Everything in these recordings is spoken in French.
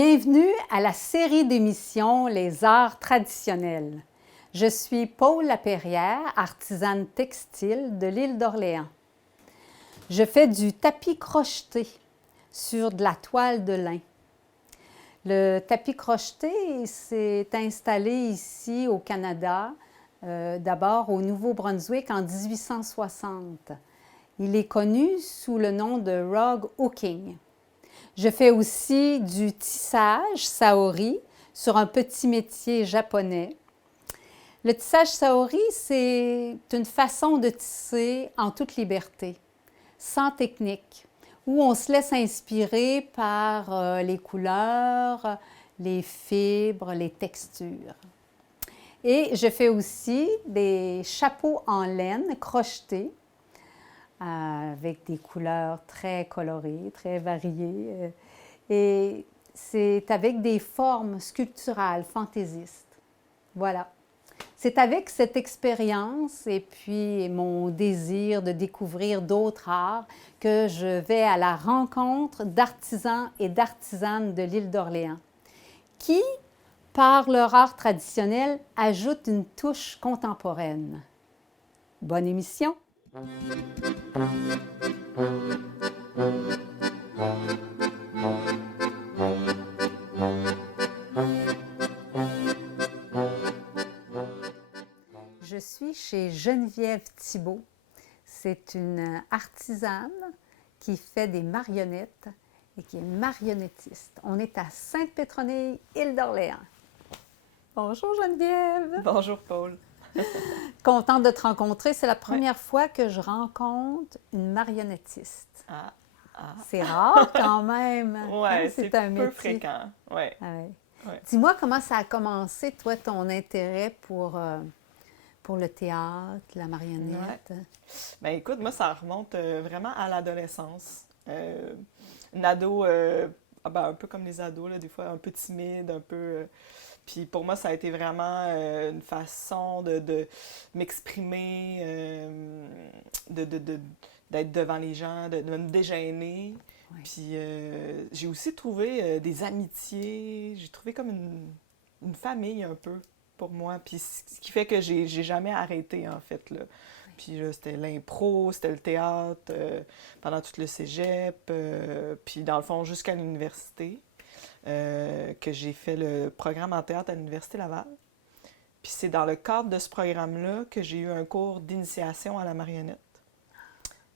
Bienvenue à la série d'émissions Les arts traditionnels. Je suis Paul Lapeyriere, artisane textile de l'île d'Orléans. Je fais du tapis crocheté sur de la toile de lin. Le tapis crocheté s'est installé ici au Canada, d'abord au Nouveau-Brunswick en 1860. Il est connu sous le nom de rug hooking. Je fais aussi du tissage saori sur un petit métier japonais. Le tissage saori, c'est une façon de tisser en toute liberté, sans technique, où on se laisse inspirer par les couleurs, les fibres, les textures. Et je fais aussi des chapeaux en laine crochetés avec des couleurs très colorées, très variées. Et c'est avec des formes sculpturales, fantaisistes. Voilà. C'est avec cette expérience et puis mon désir de découvrir d'autres arts que je vais à la rencontre d'artisans et d'artisanes de l'île d'Orléans qui, par leur art traditionnel, ajoutent une touche contemporaine. Bonne émission! Je suis chez Geneviève Thibault. C'est une artisane qui fait des marionnettes et qui est marionnettiste. On est à Sainte-Pétronille, île d'Orléans. Bonjour Geneviève! Bonjour Paul! Contente de te rencontrer. C'est la première fois que je rencontre une marionnettiste. C'est rare quand même. Oui, c'est un peu métier. fréquent. Ouais. Ouais. Dis-moi comment ça a commencé, toi, ton intérêt pour le théâtre, la marionnette? Bien, écoute, moi, ça remonte vraiment à l'adolescence. Une ado, un peu comme les ados, là, des fois un peu timide, un peu... Puis pour moi, ça a été vraiment une façon de m'exprimer, d'être devant les gens, de me dégainer. Oui. Puis j'ai aussi trouvé des amitiés, j'ai trouvé comme une famille un peu pour moi. Puis ce qui fait que j'ai jamais arrêté, en fait, là. Oui. Puis là, c'était l'impro, c'était le théâtre pendant tout le cégep, puis dans le fond, jusqu'à l'université. Que j'ai fait le programme en théâtre à l'Université Laval. Puis c'est dans le cadre de ce programme-là que j'ai eu un cours d'initiation à la marionnette.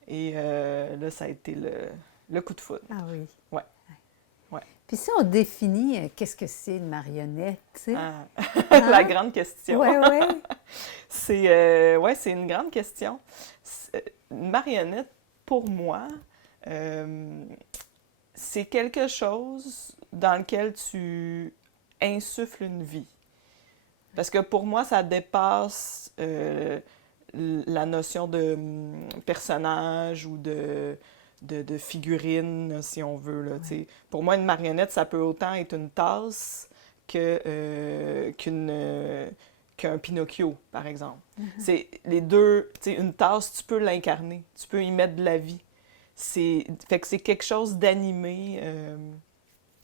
Et là, ça a été le coup de foudre. Ah oui? Ouais. Puis si on définit qu'est-ce que c'est une marionnette, tu sais? La grande question. Oui. C'est une grande question. Une marionnette, pour moi, c'est quelque chose dans lequel tu insuffles une vie. Parce que pour moi, ça dépasse la notion de personnage ou de figurine, si on veut. Là, ouais. Pour moi, une marionnette, ça peut autant être une tasse qu'un Pinocchio, par exemple. Mm-hmm. C'est les deux, une tasse, tu peux l'incarner, tu peux y mettre de la vie. Fait que c'est quelque chose d'animé.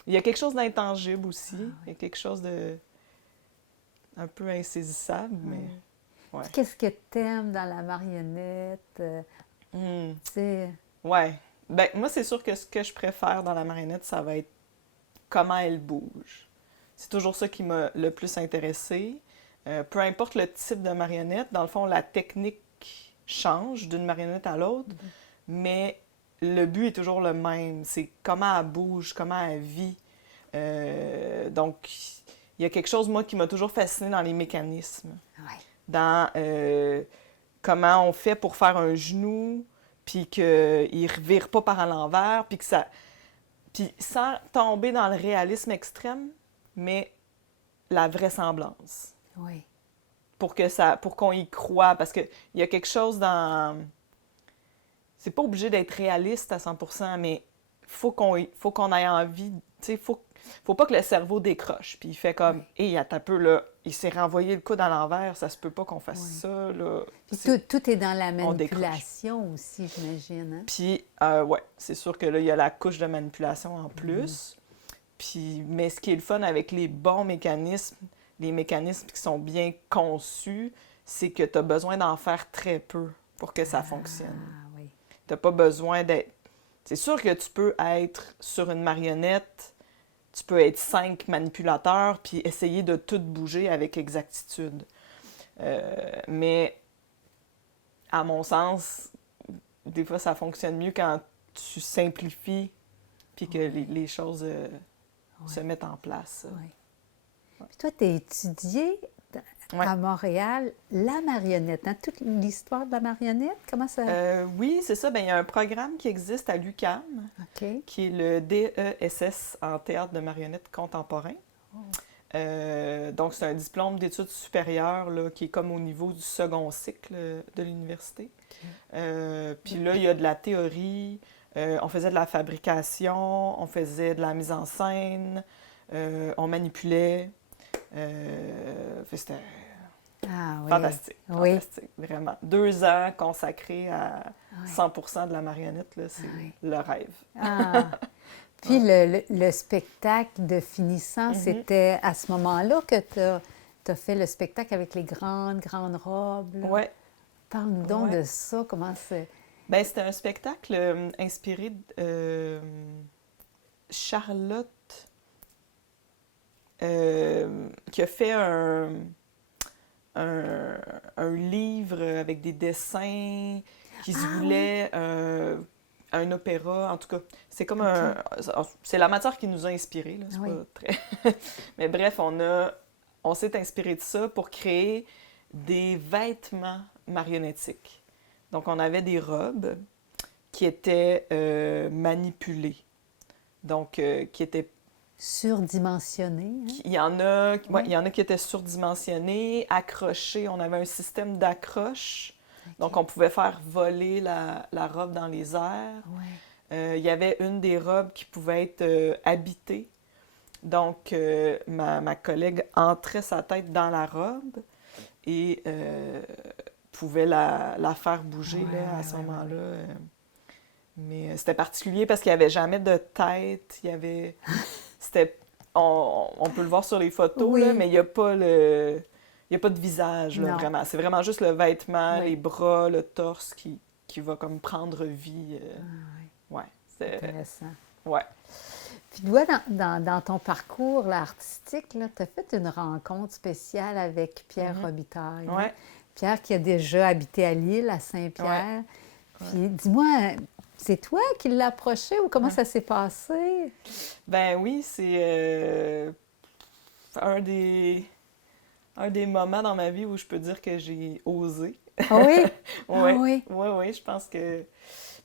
Il y a quelque chose d'intangible aussi. Il y a quelque chose de un peu insaisissable, mais... Ouais. Qu'est-ce que t'aimes dans la marionnette? Ouais. Ben, moi, c'est sûr que ce que je préfère dans la marionnette, ça va être comment elle bouge. C'est toujours ça qui m'a le plus intéressée. Peu importe le type de marionnette, dans le fond, la technique change d'une marionnette à l'autre, mais le but est toujours le même. C'est comment elle bouge, comment elle vit. Donc, il y a quelque chose, moi, qui m'a toujours fascinée dans les mécanismes. Ouais. Dans comment on fait pour faire un genou, puis qu'il ne revire pas par à l'envers, puis que ça... Puis sans tomber dans le réalisme extrême, mais la vraisemblance. Oui. Pour qu'on y croie, parce qu'il y a quelque chose dans... C'est pas obligé d'être réaliste à 100%, mais faut qu'on ait envie, tu sais, faut pas que le cerveau décroche. Puis il fait comme, il y a un peu là, il s'est renvoyé le coude à l'envers, ça se peut pas qu'on fasse ça, là. Tout est dans la manipulation aussi, j'imagine. Hein? Puis, ouais, c'est sûr que là, il y a la couche de manipulation en plus. Puis, mais ce qui est le fun avec les bons mécanismes, les mécanismes qui sont bien conçus, c'est que tu as besoin d'en faire très peu pour que ça fonctionne. Ah oui. Tu n'as pas besoin d'être... C'est sûr que tu peux être sur une marionnette, tu peux être 5 manipulateurs, puis essayer de tout bouger avec exactitude. Mais, à mon sens, des fois, ça fonctionne mieux quand tu simplifies, puis que les choses se mettent en place. Oui. Puis toi, tu as étudié à Montréal la marionnette, hein? Toute l'histoire de la marionnette, comment ça... Oui, c'est ça. Bien, il y a un programme qui existe à l'UQAM, qui est le DESS en théâtre de marionnettes contemporain. Donc, c'est un diplôme d'études supérieures là, qui est comme au niveau du second cycle de l'université. Puis là, il y a de la théorie, on faisait de la fabrication, on faisait de la mise en scène, on manipulait. C'était fantastique, fantastique, vraiment. 2 ans consacrés à 100% de la marionnette, là, c'est le rêve. Puis le spectacle de finissant, c'était à ce moment-là que tu as fait le spectacle avec les grandes robes. Oui. Parle-nous donc de ça, comment c'est... Bien, c'était un spectacle inspiré de Charlotte, qui a fait un livre avec des dessins, qui se voulait un opéra, en tout cas. C'est comme c'est la matière qui nous a inspirés, là, c'est pas très... Mais bref, on s'est inspiré de ça pour créer des vêtements marionnettiques. Donc, on avait des robes qui étaient manipulées. Donc, qui étaient surdimensionnées. Hein? Il y en a qui étaient surdimensionnés, accrochés. On avait un système d'accroche. Donc, on pouvait faire voler la robe dans les airs. Il y avait une des robes qui pouvait être habitée. Donc, ma collègue entrait sa tête dans la robe et pouvait la faire bouger là, à ce moment-là. Mais c'était particulier parce qu'il n'y avait jamais de tête. Il y avait... On peut le voir sur les photos, là, mais il n'y a pas il n'y a pas de visage, là, vraiment. C'est vraiment juste le vêtement, les bras, le torse qui va comme prendre vie. C'est intéressant. Ouais. Puis toi, dans ton parcours là, artistique, tu as fait une rencontre spéciale avec Pierre Robitaille. Ouais. Pierre qui a déjà habité à Lille, à Saint-Pierre. Puis dis-moi, c'est toi qui l'as approché ou comment ça s'est passé? Ben oui, c'est un des moments dans ma vie où je peux dire que j'ai osé. Ah oui? Oui, je pense que...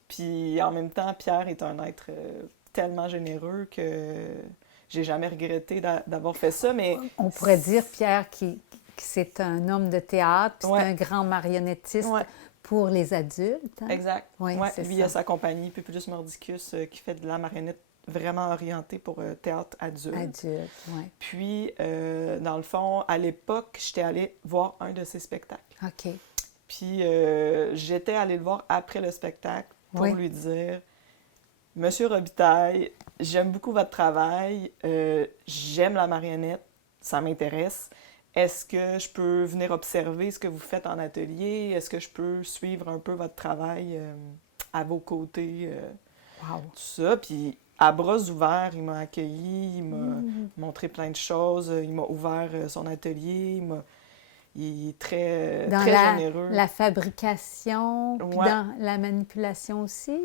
Puis en même temps, Pierre est un être tellement généreux que j'ai jamais regretté d'avoir fait ça, mais... On pourrait dire, Pierre, que c'est un homme de théâtre, puis c'est un grand marionnettiste pour les adultes. Hein? Exact. Oui, c'est lui, il a sa compagnie, Pupulus Mordicus, qui fait de la marionnette vraiment orientée pour théâtre adulte. Adulte, oui. Puis, dans le fond, à l'époque, j'étais allée voir un de ses spectacles. OK. Puis, j'étais allée le voir après le spectacle pour lui dire « Monsieur Robitaille, j'aime beaucoup votre travail, j'aime la marionnette, ça m'intéresse. Est-ce que je peux venir observer ce que vous faites en atelier? Est-ce que je peux suivre un peu votre travail à vos côtés? » Tout ça. Puis, à bras ouverts, il m'a accueilli, il m'a montré plein de choses, il m'a ouvert son atelier, il est très généreux. Dans la fabrication, puis dans la manipulation aussi?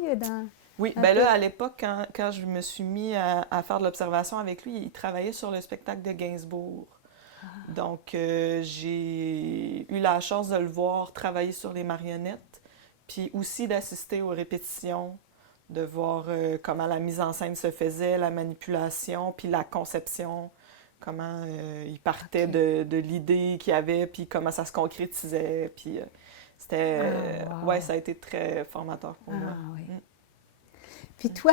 Oui, bien là, à l'époque, quand je me suis mis à faire de l'observation avec lui, il travaillait sur le spectacle de Gainsbourg. Donc, j'ai eu la chance de le voir travailler sur les marionnettes, puis aussi d'assister aux répétitions, de voir comment la mise en scène se faisait, la manipulation, puis la conception, comment il partait de l'idée qu'il y avait, puis comment ça se concrétisait. Puis c'était... ouais, ça a été très formateur pour moi. Oui. Puis toi,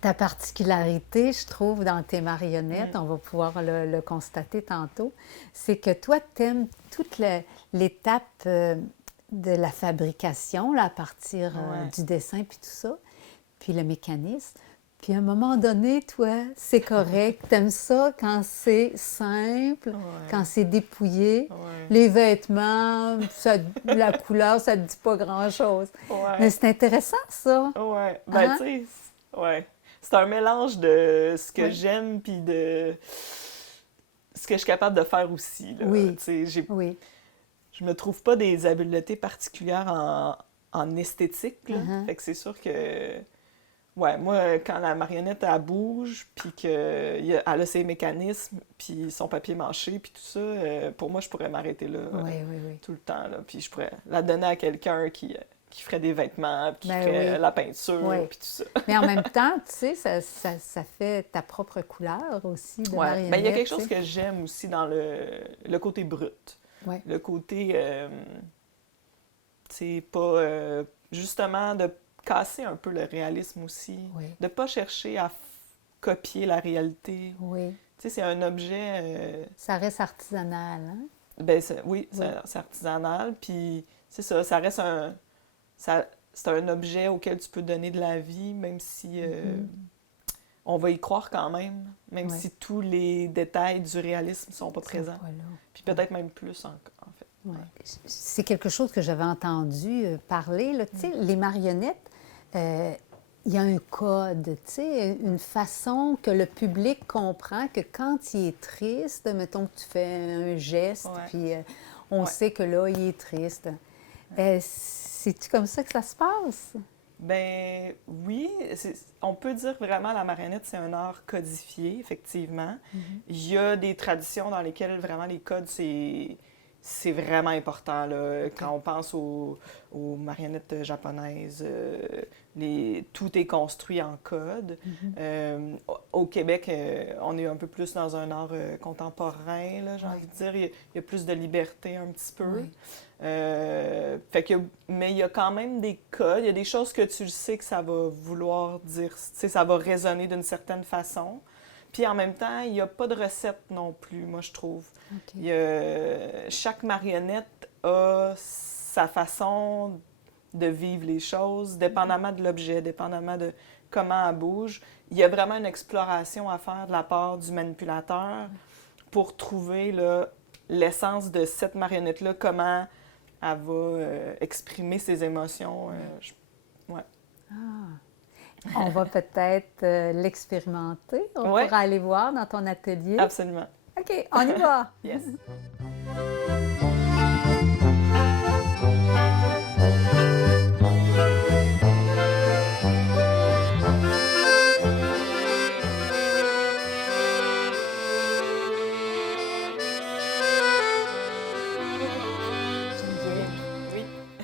ta particularité, je trouve, dans tes marionnettes, on va pouvoir le constater tantôt, c'est que toi, tu aimes toute l'étape de la fabrication, là, à partir du dessin, puis tout ça, puis le mécanisme. Puis à un moment donné, toi, c'est correct. T'aimes ça quand c'est simple, Ouais. quand c'est dépouillé. Ouais. Les vêtements, la couleur, ça ne dit pas grand-chose. Mais Ouais. c'est intéressant, ça. Ouais. Hein? Tu sais, ouais. C'est un mélange de ce que Oui. j'aime puis de ce que je suis capable de faire aussi, là. Oui. Tu sais, Oui. je me trouve pas des habiletés particulières en esthétique, là. Uh-huh. Fait que c'est sûr que, ouais, moi, quand la marionnette, elle bouge, puis qu'elle a ses mécanismes, puis son papier mâché, puis tout ça, pour moi, je pourrais m'arrêter là Oui, oui, oui. tout le temps, là. Puis je pourrais la donner à quelqu'un qui ferait des vêtements, puis qui Ben ferait oui. la peinture, Oui. puis tout ça. Mais en même temps, tu sais, ça fait ta propre couleur aussi de Ouais. marionnette. Il y a quelque tu chose sais. que j'aime aussi dans le côté brut. Ouais. Le côté, c'est pas, justement, de casser un peu le réalisme aussi. Oui. De pas chercher à copier la réalité. Oui. Tu sais, c'est un objet, Ça reste artisanal, hein? oui, Oui. c'est artisanal, puis c'est ça, ça reste c'est un objet auquel tu peux donner de la vie, même si on va y croire quand même Ouais. si tous les détails du réalisme sont pas Ils sont présents. pas là. Puis peut-être même plus en fait. Ouais. C'est quelque chose que j'avais entendu parler, là. Tu sais, les marionnettes, il y a un code, tu sais, une façon que le public comprend que quand il est triste, mettons que tu fais un geste, Ouais. puis on Ouais. sait que là, il est triste. C'est-tu comme ça que ça se passe? Ben oui, on peut dire vraiment la marionnette, c'est un art codifié, effectivement. Il y a des traditions dans lesquelles vraiment les codes, c'est vraiment important, là. Quand on pense aux marionnettes japonaises, tout est construit en code. Au Québec, on est un peu plus dans un art contemporain, là, j'ai envie de dire. Il y a plus de liberté un petit peu. Oui. Mais il y a quand même des codes, il y a des choses que tu le sais que ça va vouloir dire, tu sais, ça va résonner d'une certaine façon. Puis en même temps, il n'y a pas de recette non plus, moi, je trouve. OK. Chaque marionnette a sa façon de vivre les choses, dépendamment de l'objet, dépendamment de comment elle bouge. Il y a vraiment une exploration à faire de la part du manipulateur pour trouver là, l'essence de cette marionnette-là, comment elle va exprimer ses émotions. Ouais. On va peut-être l'expérimenter. On Ouais. pourra aller voir dans ton atelier. Absolument. OK, on y va. Yes. Geneviève,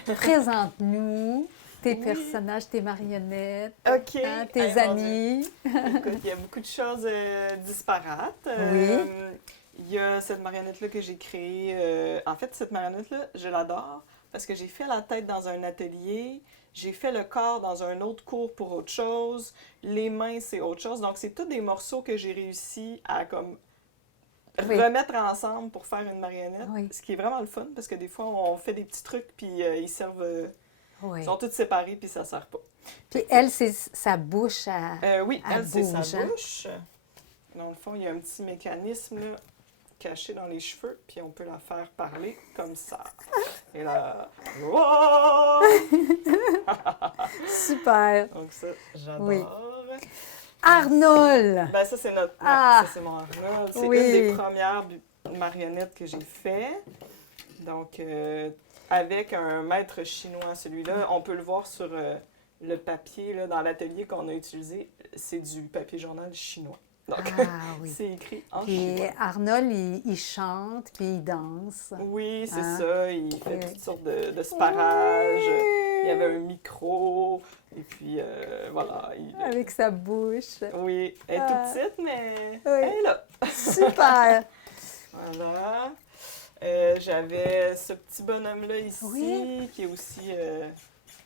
Oui. présente-nous tes Oui. personnages, tes marionnettes, OK. hein, tes Hey, mon amis. Écoute, il y a beaucoup de choses disparates. Oui. Il y a cette marionnette-là que j'ai créée. En fait, cette marionnette-là, je l'adore parce que j'ai fait la tête dans un atelier, j'ai fait le corps dans un autre cours pour autre chose, les mains, c'est autre chose. Donc, c'est tous des morceaux que j'ai réussi à comme Oui. remettre ensemble pour faire une marionnette. Oui. Ce qui est vraiment le fun parce que des fois, on fait des petits trucs puis ils servent. Oui. Ils sont tous séparés puis ça sert pas. Puis elle, c'est sa bouche à... Oui, Elle elle, c'est sa bouge, hein? bouche. Dans le fond, il y a un petit mécanisme là, caché dans les cheveux, puis on peut la faire parler comme ça. Et là... Wow! Super. Donc ça, j'adore. Oui. Arnold! Ben ça, c'est notre... Ah! ça, c'est mon Arnold. C'est Oui. une des premières marionnettes que j'ai fait. Donc, avec un maître chinois, celui-là, on peut le voir sur le papier, là, dans l'atelier qu'on a utilisé. C'est du papier journal chinois. Donc, Ah oui. c'est écrit en Puis chinois. Arnold, il chante, puis il danse. Oui, c'est Hein? ça. Il fait Oui. toutes sortes de sparages. Il y avait un micro. Et puis, voilà. Avec sa bouche. Oui, elle est Ah. toute petite, mais Oui. elle est là. Super! Voilà. J'avais ce petit bonhomme-là ici, Oui. qui est aussi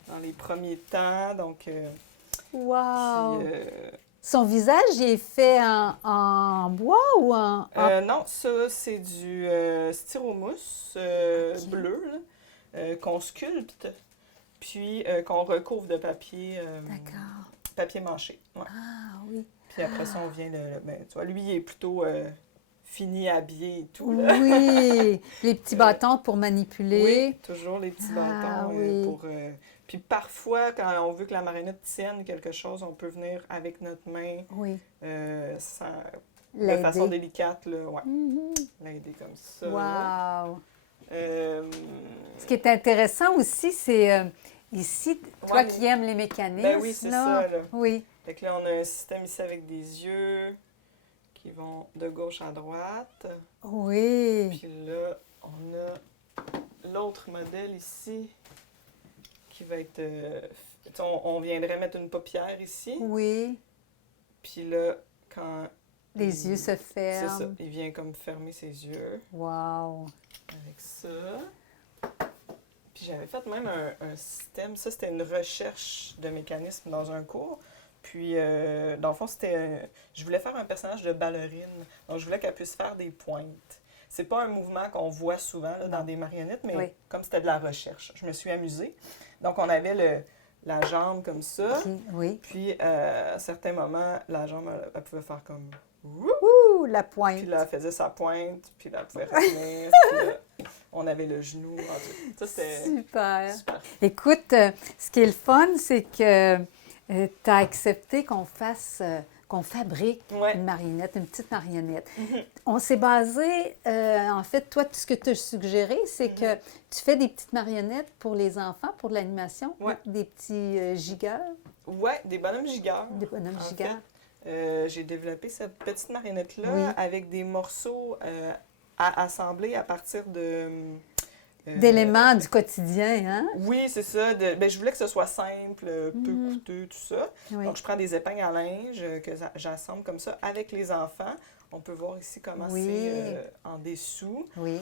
dans les premiers temps. Donc, Wow! puis, Son visage, il est fait en bois ou en... non, ça, c'est du styromousse Ok. bleu là, qu'on sculpte, puis qu'on recouvre de papier D'accord. papier mâché. Ouais. Ah oui. Puis après ça, on vient ben, tu vois, lui, il est plutôt fini, habillé et tout. Là. Oui, les petits bâtons pour manipuler. Oui, toujours les petits Ah bâtons oui. pour... Puis parfois, quand on veut que la marionnette tienne quelque chose, on peut venir avec notre main, Oui, de façon l'aider. délicate, là, ouais, Mhm. l'aider comme ça. Wow! Euh, Ce qui est intéressant aussi, c'est ici, toi ouais, qui aimes les mécanismes, ben oui, c'est là. ça, là. Oui, Fait que là, on a un système ici avec des yeux qui vont de gauche à droite. oui, Puis là, on a l'autre modèle ici qui va être... on viendrait mettre une paupière ici. oui. Puis là, quand... Les yeux se C'est ça. ferment. Il vient comme fermer ses yeux Wow! avec ça. Puis j'avais fait même un système. Ça, c'était une recherche de mécanismes dans un cours. Puis, dans le fond, je voulais faire un personnage de ballerine. Donc, je voulais qu'elle puisse faire des pointes. C'est pas un mouvement qu'on voit souvent là, dans des marionnettes, mais Oui. comme c'était de la recherche, je me suis amusée. Donc, on avait la jambe comme ça. Oui. Puis, à certains moments, la jambe, elle pouvait faire comme... Ouh, la pointe. Puis là, elle faisait sa pointe, puis là, elle pouvait revenir. Puis là, on avait le genou. Ça, c'était Super. super. Écoute, ce qui est le fun, c'est que tu as accepté qu'on fabrique Ouais. une marionnette, une petite marionnette. Mhm. On s'est basé, en fait, toi, tout ce que tu as suggéré, c'est que tu fais des petites marionnettes pour les enfants, pour de l'animation, Ouais. des petits gigueurs, Ouais, des bonhommes gigueurs. des bonhommes En gigueurs. J'ai développé cette petite marionnette-là Oui. avec des morceaux à assembler à partir de... D'éléments du quotidien, hein? Oui, c'est ça. Ben, je voulais que ce soit simple, peu Mhm. coûteux, tout ça. Oui. Donc, je prends des épingles à linge que j'assemble comme ça avec les enfants. On peut voir ici comment Oui. c'est en dessous. Oui.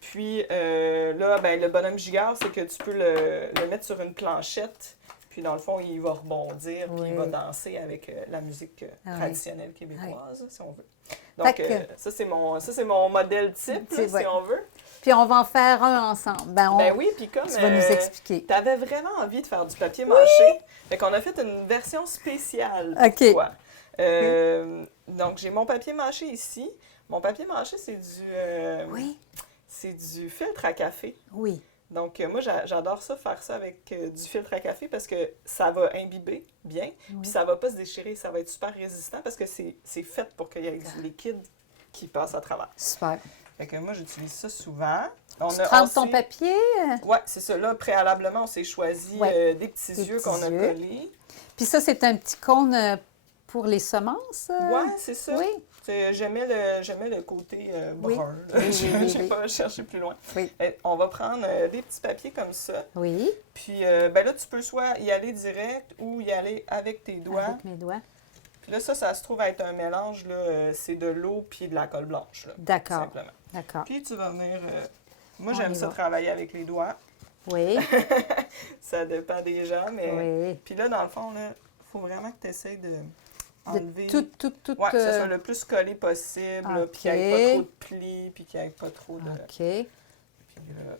Puis là, ben, le bonhomme gigueur, c'est que tu peux le mettre sur une planchette. Puis dans le fond, il va rebondir, puis il va Oui. danser avec la musique Ah oui. traditionnelle québécoise, si on veut. Fait Donc, que- ça, c'est mon modèle type, là, Ouais. si on veut. Puis on va en faire un ensemble. Ben oui, puis comme Tu vas nous expliquer. tu avais vraiment envie de faire du papier mâché, fait qu'on a fait une version spéciale pour OK. toi. Donc, j'ai mon papier mâché ici. Mon papier mâché, Oui. c'est du filtre à café. Oui. Donc, moi, j'adore ça, faire ça avec du filtre à café parce que ça va imbiber bien, puis ça va pas se déchirer, ça va être super résistant parce que c'est fait pour qu'il y ait du liquide qui passe à travers. Super. Fait que moi, j'utilise ça souvent. Tu trempes ton papier? Oui, c'est ça. Là, préalablement, on s'est choisi Ouais. des petits Des yeux petits qu'on a yeux. collés. Puis ça, c'est un petit cône pour les semences? Oui, c'est ça. Oui. J'aimais le côté Oui. brun. Oui, oui, oui, J'ai oui. pas cherché plus loin. Oui. On va prendre des petits papiers comme ça. Oui. Puis ben là, tu peux soit y aller direct ou y aller avec tes doigts. Avec mes doigts. Puis là, ça se trouve à être un mélange. Là, c'est de l'eau puis de la colle blanche. Là, D'accord. simplement. D'accord. Puis tu vas venir... moi, On j'aime y ça va. travailler avec les doigts. Oui. Ça dépend des gens, mais... Oui. Puis là, dans le fond, il faut vraiment que tu essaies de enlever... Tout. Ouais, que ce soit le plus collé possible, là, puis qu'il n'y ait pas trop de plis, puis qu'il n'y ait pas trop de... OK. Puis là,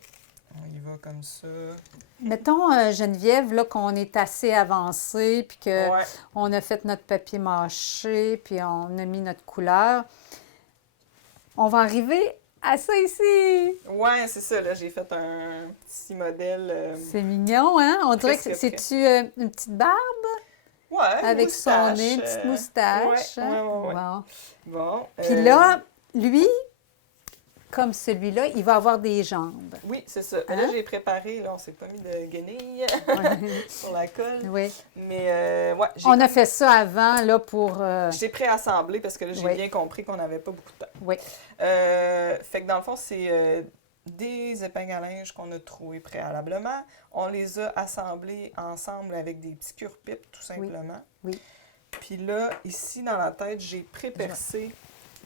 on y va comme ça. Mettons, Geneviève, là, qu'on est assez avancé, puis qu'on Ouais. a fait notre papier mâché, puis on a mis notre couleur. On va arriver à ça ici. Ouais, c'est ça, là, j'ai fait un petit modèle... C'est mignon, hein? On dirait que presque c'est-tu une petite barbe ouais, avec son moustache, nez, une petite moustache? ouais. Bon. Bon. Puis là, lui, comme celui-là, il va avoir des jambes. Oui, c'est ça. Hein? Là, j'ai préparé, là, on s'est pas mis de guenilles sur la colle. Oui. Mais, ouais, On a fait ça avant, là, pour... j'ai préassemblé parce que là, j'ai Oui. bien compris qu'on n'avait pas beaucoup de temps. Oui. Fait que dans le fond, c'est des épingles à linge qu'on a trouvées préalablement. On les a assemblées ensemble avec des petits cure-pipes, tout simplement. Oui. Puis là, ici, dans la tête, j'ai pré-percé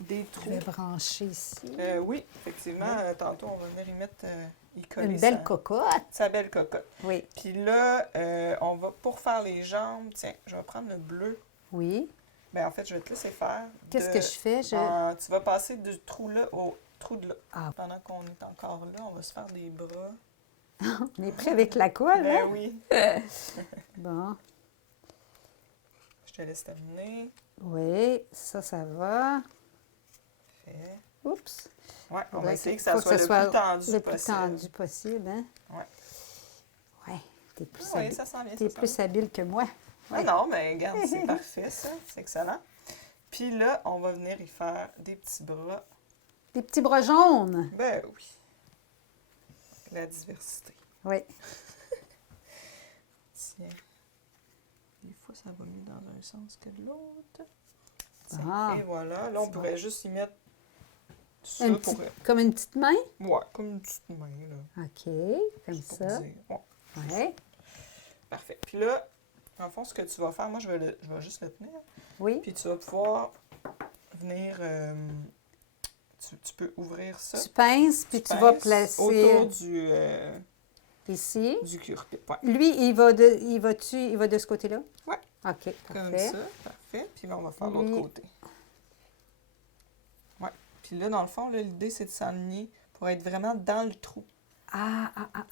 des Je trous. vais brancher ici. Oui, effectivement. Tantôt, on va venir y mettre, y coller Une belle cocotte. sa belle cocotte. Oui. Puis là, on va, pour faire les jambes, tiens, je vais prendre le bleu. Oui. Bien, en fait, je vais te laisser faire. Qu'est-ce que je fais? Tu vas passer du trou là au trou de là. Ah. Pendant qu'on est encore là, on va se faire des bras. On est prêt avec la colle, Ben hein? oui. Bon. te laisse terminer. Oui, ça va. Fait. Oups. Ouais, on va Faudrait essayer que faut ça soit le plus tendu le plus possible. tendu possible, hein? Ouais. Ouais, t'es plus, Oui, habile. ça sent bien, T'es ça sent plus bien. habile que moi. Ah non, mais regarde, c'est parfait, ça. C'est excellent. Puis là, on va venir y faire des petits bras. Des petits bras jaunes. Ben oui. La diversité. Oui. Tiens. Des fois, ça va mieux dans un sens que de l'autre. Tiens. Ah, Et voilà. Là, on c'est pourrait bon. juste y mettre ça Une pour... petite- comme une petite main? Ouais, comme une petite main, là. OK, comme Juste pour ça. dire. Ouais. Ouais. Parfait. Puis là, en fond, ce que tu vas faire, moi, je vais juste le tenir. Oui. Puis tu vas pouvoir venir... tu peux ouvrir ça. Tu pinces, puis tu vas placer autour ici. du cure-pied. Ouais. Lui, il va de ce côté-là? Ouais. OK, Comme parfait. ça. Parfait. Puis là, on va faire l'autre Lui- côté. Ouais. Puis là, dans le fond, là, l'idée, c'est de s'aligner pour être vraiment dans le trou.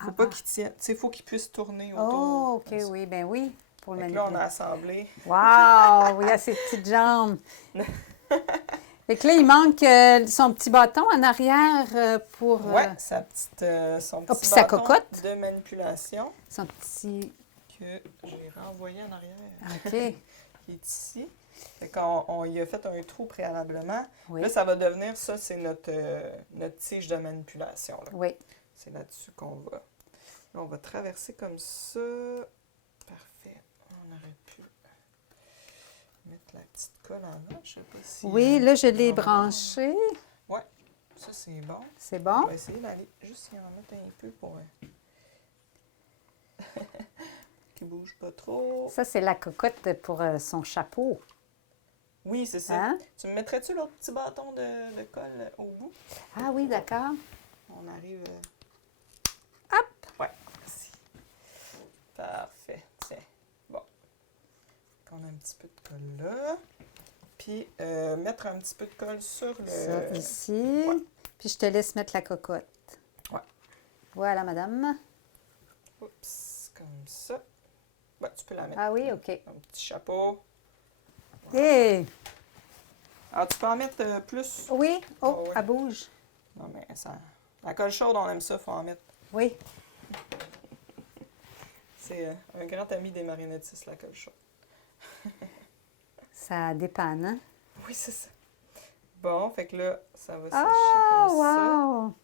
Faut pas qu'il tienne. Tu sais, il faut qu'il puisse tourner autour. Oh, OK, comme ça. oui, ben oui. Pour le Fait que là, on a manipuler. assemblé. Wow! Il y a ses petites jambes. Fait que là, il manque son petit bâton en arrière pour... Ouais, son puis petit sa bâton cocotte. de manipulation Son petit... que j'ai renvoyé en arrière. OK. Qui est ici. Fait qu'on y a fait un trou préalablement. Oui. Là, ça va devenir, ça, c'est notre tige de manipulation. Là. Oui. C'est là-dessus qu'on va. Là, on va traverser comme ça. Parfait. On aurait pu mettre la petite colle en bas. Je sais pas si... Oui, là, je l'ai on va- branché. Ouais, ça, c'est bon. C'est On bon? va essayer d'aller juste y en mettre un peu pour... qui bouge pas trop. Ça, c'est la cocotte pour son chapeau. Oui, c'est ça. Hein? Tu me mettrais-tu l'autre petit bâton de colle au bout? Ah oui, d'accord. On arrive... Hop! Ouais, merci. Parfait. Tiens. Bon. On a un petit peu de colle là. Puis, mettre un petit peu de colle sur le... Ça, ici. Ouais. Puis, je te laisse mettre la cocotte. Ouais. Voilà, madame. Oups, comme ça. Ouais, tu peux la mettre. Ah oui, OK. Un petit chapeau. Hey! Alors, tu peux en mettre plus. Oui? Oh, Oh, oui. elle bouge. Non, mais ça... La colle chaude, on aime ça, faut en mettre. Oui. C'est un grand ami des marionnettistes, la colle chaude. Ça dépanne, hein? Oui, c'est ça. Bon, fait que là, ça va sécher Ah, comme ça. wow!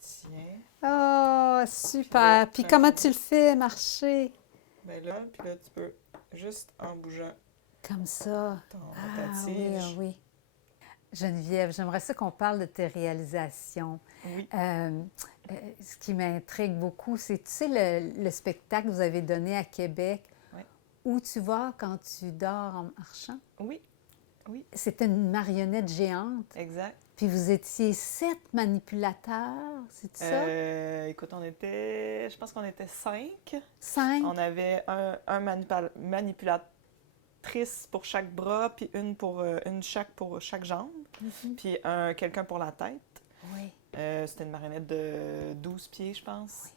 Tiens. Oh, super! Puis comment tu le fais marcher? Ben là, puis là, tu peux juste en bougeant Comme ça. ta Ah oui, tige. ah oui. Geneviève, j'aimerais ça qu'on parle de tes réalisations. Oui. Ce qui m'intrigue beaucoup, c'est, tu sais, le spectacle que vous avez donné à Québec, Oui. Où tu vas quand tu dors en marchant. Oui. Oui. C'était une marionnette géante, Exact. puis vous étiez 7 manipulateurs, c'est ça? Écoute, je pense qu'on était 5. 5? On avait un manipulatrice pour chaque bras, puis une pour chaque jambe, puis quelqu'un pour la tête. Oui. C'était une marionnette de 12 pieds, je pense.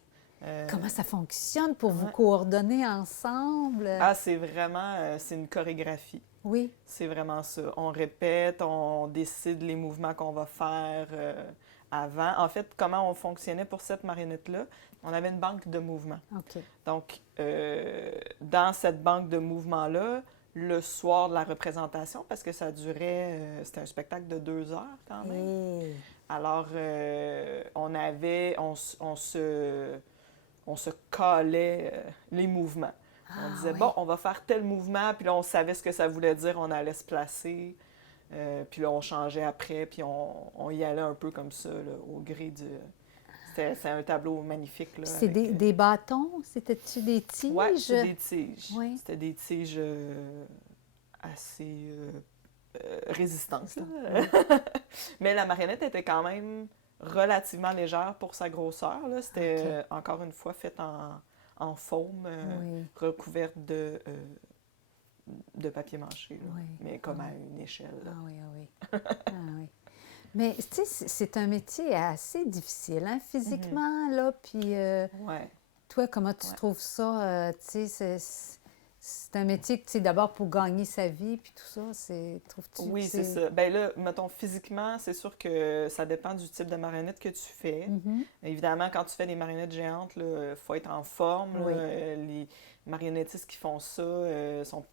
Comment ça fonctionne pour vous ouais. coordonner ensemble? Ah, c'est vraiment, c'est une chorégraphie. Oui. C'est vraiment ça. On répète, on décide les mouvements qu'on va faire avant. En fait, comment on fonctionnait pour cette marionnette-là? On avait une banque de mouvements. OK. Donc, dans cette banque de mouvements-là, le soir de la représentation, parce que ça durait, c'était un spectacle de 2 heures quand même. Et... Alors, on se calait les mouvements. On disait, oui. bon, on va faire tel mouvement, puis là, on savait ce que ça voulait dire, on allait se placer. Puis là, on changeait après, puis on y allait un peu comme ça, là, au gré du... C'était un tableau magnifique. Là, C'est avec, des bâtons? C'était-tu des tiges? Oui, c'était des tiges. Oui. C'était des tiges assez résistantes. là. Mais la marionnette était quand même relativement légère pour sa grosseur. Là. C'était encore une fois fait en faume, Oui. recouverte de papier mâché, là. Oui. Mais comme à une échelle. là. Ah oui, ah oui. Ah oui. Mais, tu sais, c'est un métier assez difficile, hein, physiquement, là, puis Ouais. toi, comment tu Ouais. trouves ça? Tu sais, c'est un métier que, tu sais, d'abord pour gagner sa vie, puis tout ça, trouves-tu que Oui, c'est ça. Ben là, mettons, physiquement, c'est sûr que ça dépend du type de marionnette que tu fais. Mhm. Évidemment, quand tu fais des marionnettes géantes, il faut être en forme. Là. Oui. Les marionnettistes qui font ça,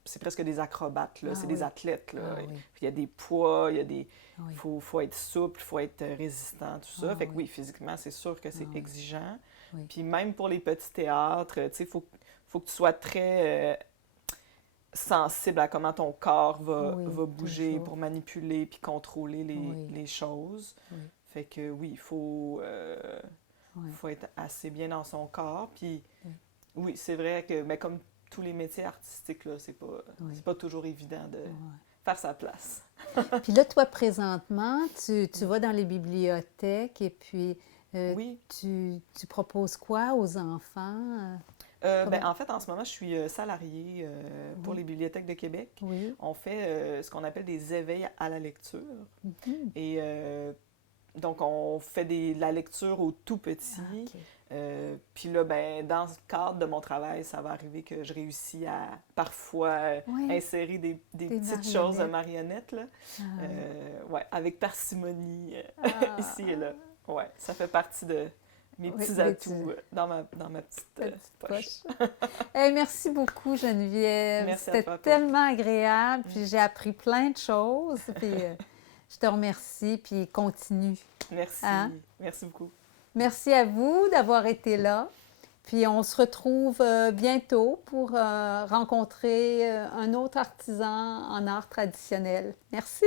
c'est presque des acrobates, là. Ah C'est oui. des athlètes, là. Ah oui. Puis il y a des poids, il y a des... Oui. faut être souple, il faut être résistant, tout ça. Ah Fait que oui. oui, physiquement, c'est sûr que c'est Ah oui. exigeant. Oui. Puis même pour les petits théâtres, tu sais, faut que tu sois très sensible à comment ton corps Oui, va bouger toujours. pour manipuler puis contrôler Oui. les choses. Oui. Fait que oui, Oui. faut être assez bien dans son corps. Puis Oui. oui, c'est vrai que mais comme tous les métiers artistiques, là, c'est Oui. pas toujours évident de Ouais. faire sa place. Puis là, toi, présentement, tu vas dans les bibliothèques et puis Oui. tu proposes quoi aux enfants? Ben, en fait, en ce moment, je suis salariée pour Oui. les bibliothèques de Québec. Oui. On fait ce qu'on appelle des éveils à la lecture. Mhm. Et donc, on fait de la lecture aux tout petits. Ah, OK. Puis là, ben, dans le cadre de mon travail, ça va arriver que je réussis à parfois Oui. insérer des petites marionnettes. choses de marionnettes, là. Ah, Ouais, avec parcimonie, Ah. ici et là. Ouais, ça fait partie de mes Oui, petits des atouts petits- dans ma petite ta petite poche. poche. Hey, merci beaucoup, Geneviève. Merci à C'était toi, Paul. tellement agréable, puis j'ai appris plein de choses. Puis je te remercie, puis continue. Merci. Hein? Merci beaucoup. Merci à vous d'avoir été là. Puis on se retrouve bientôt pour rencontrer un autre artisan en art traditionnel. Merci!